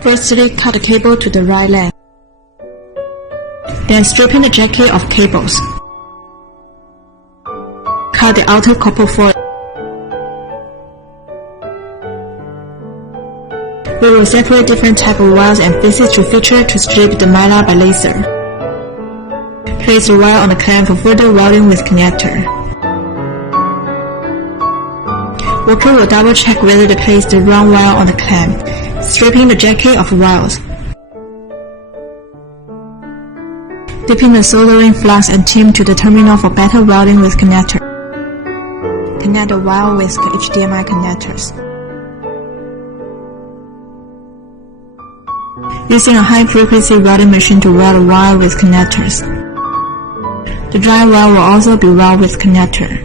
Firstly, cut the cable to the right length. Then strip in the jacket of cables. Cut the outer copper foil. We will separate different type of wires and pieces to feature to strip the mylar by laser. Place the wire on the clamp for further welding with connector. Worker will double check whether to place the wrong wire on the clamp, stripping the jacket of wires. Dipping the soldering flux and tin to the terminal for better welding with connector. Connect the wire with HDMI connectors. Using a high-frequency welding machine to weld the wire with connectors. The dry wire will also be welded with connector.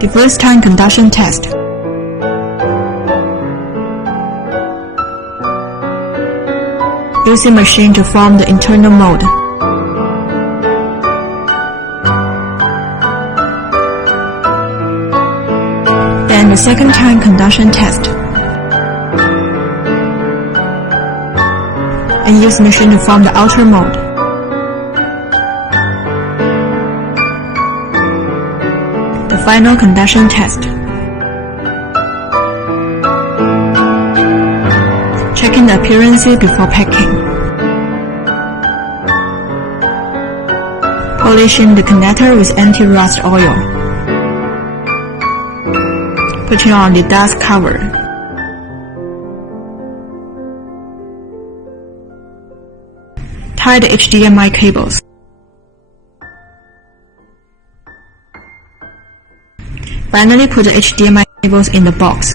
The first time conduction test. Using machine to form the internal mold. Then the second time conduction test. And use machine to form the outer mold. The final conduction test. Checking the appearances before packing. Polishing the connector with anti-rust oil. Putting on the dust cover. Tie the HDMI cables. Finally, put the HDMI cables in the box.